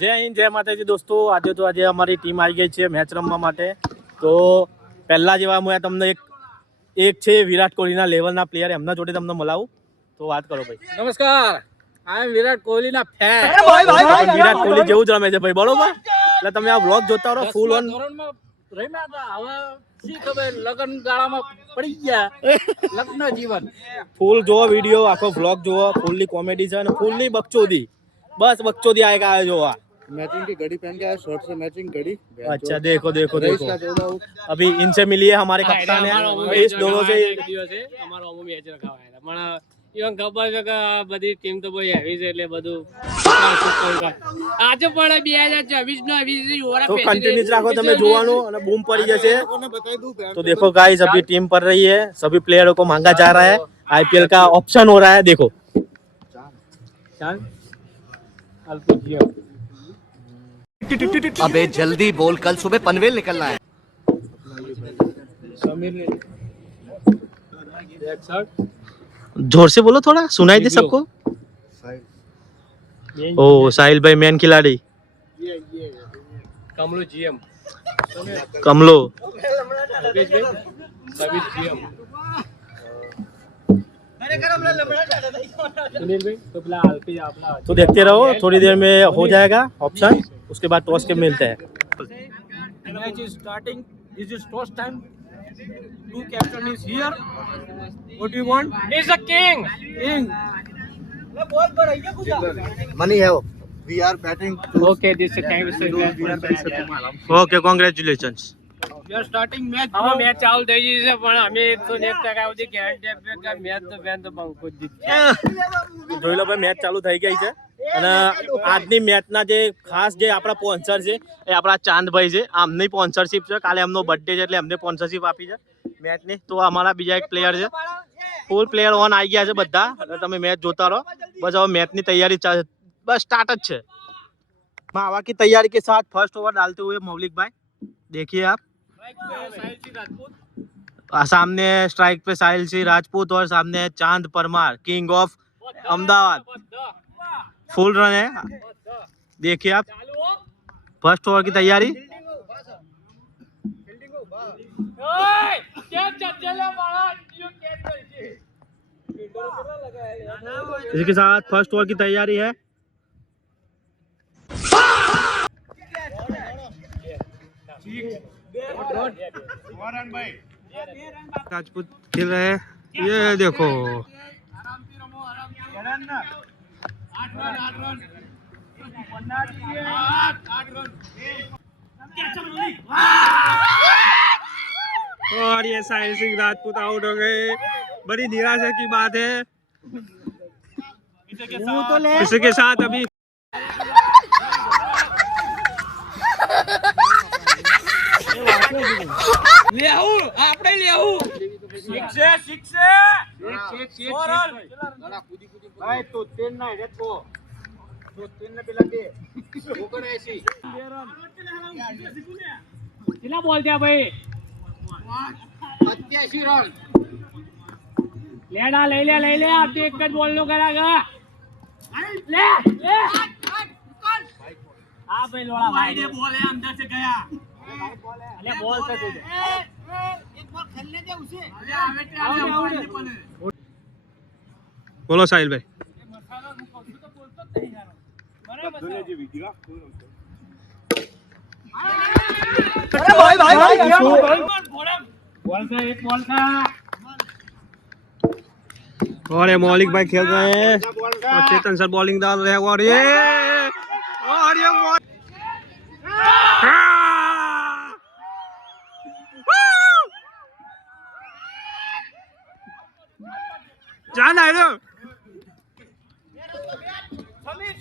જય હિન્દ જય માતાજી દોસ્તો, આજે અમારી ટીમ આવી ગઈ છે મેચ રમવા માટે. તો પહેલા જેવા હું તમને એક છે વિરાટ કોહલીના લેવલના પ્લેયર, એમના જોડે તમને મળાવું. તો વાત કરો ભાઈ. નમસ્કાર, આઈ એમ વિરાટ કોહલીના ફેન. વિરાટ કોહલી જેવું જ રમે છે ભાઈ, બરોબર. એટલે તમે આ વ્લોગ જોતા રહો ફૂલ ઓન. રમ્યા હતા, હવે શી ખબર લગન ગાળામાં પડી ગયા. લગ્ન જીવન ફૂલ જોવો વિડીયો, આખો વ્લોગ જોવો. ફૂલની કોમેડી છે અને ફૂલની બકચોદી, बस बकचोदी आएगा जो मैचिंग की घड़ी पहन के आया, शॉर्ट से मैचिंग घड़ी. अच्छा देखो देखो देखो, अभी इनसे मिली है हमारे कप्तान है. इस दोनों से અમારો અમુ મેચ રખાવાય પણ ઈવન ખબર છે કે આ બધી ટીમ તો બહુ હેવી છે એટલે બધું આજે પણ 2024 નો 20 ઓવર तो कंटिन्यूस रखो, તમે જોવાનું અને बूम पड़ी जैसे. तो देखो गाइस, अभी टीम पड़ रही है, सभी प्लेयरों को मांगा जा रहा है. आईपीएल का ऑप्शन हो रहा है, देखो. अबे जल्दी बोल, कल सुबह पनवेल निकलना है. जोर से बोलो, थोड़ा सुनाई दे सबको. ओ साहिल भाई मेन खिलाड़ी. कमलो जीएम कमलो तो देखते रहो, थोड़ी देर में हो जाएगा ऑप्शन, उसके बाद टॉस के मिलते हैं. Match is starting, this is toss time. Two captain is here. What do you want? He's a king. Money है वो. We are batting. Okay, this is time. Okay, congratulations. We are starting match. हम मैच चालू થઈ ગઈ છે પણ અમે 101% સુધી ગેરંટી આપીએ કે મેચ તો બેન તો બંકો જીતશે. જોઈ લો ભાઈ, મેચ ચાલુ થઈ ગઈ છે અને આજની મેચના જે ખાસ જે આપણા સ્પોન્સર છે એ આપણા ચાંદભાઈ છે. આમની સ્પોન્સરશિપ છે, કાલે એમનો બર્થડે છે એટલે એમને સ્પોન્સરશિપ આપી છે મેચની. તો અમારા બીજા એક પ્લેયર છે, ફૂલ પ્લેયર ઓન આવી ગયા છે બધા. એટલે તમે મેચ જોતા રહો. બસ હવે मैचની तैयारी बस स्टार्ट જ છે. मावा की तैयारी के साथ फर्स्ट ओवर डालते हुए मौलिक भाई, देखिए आप. सामने स्ट्राइक पे साहिल सिंह राजपूत और सामने चांद Parmar, king of Ahmedabad. Full run है, देखिए आप. फर्स्ट ओवर की तैयारी. इसके साथ फर्स्ट ओवर की तैयारी है. राजपूत खेल रहे हैं, ये देखो. और ये साहिल सिंह राजपूत आउट हो गए. बड़ी निराशा की बात है. इसके साथ अभी લેવું આપણે લેવું શિક્ષે સોરલ ભાઈ તો 3 ના રેકો તો 3 ને પેલા દે 79 કેટલા બોલ થયા ભાઈ 87 રન. લેડા લઈ લે આ તો એક જ બોલ નો કરાગા. લે હા ભાઈ લોડા ભાઈ ને બોલ અંદર से गया. અલે બોલ છે તુજે એક બોલ ખેલને દે ઉસે. અલે बोलो साहिल भाई. મસાલા હું કહું તો બોલતો જ નહીં યાર. બરાબર છે જે વિડિયો અરે ભાઈ બોલ का एक बॉल का. और ये मौलिक भाई खेल रहे हैं और चेतन सर बॉलिंग डाल रहे हैं. और ये जान आए लो. समीर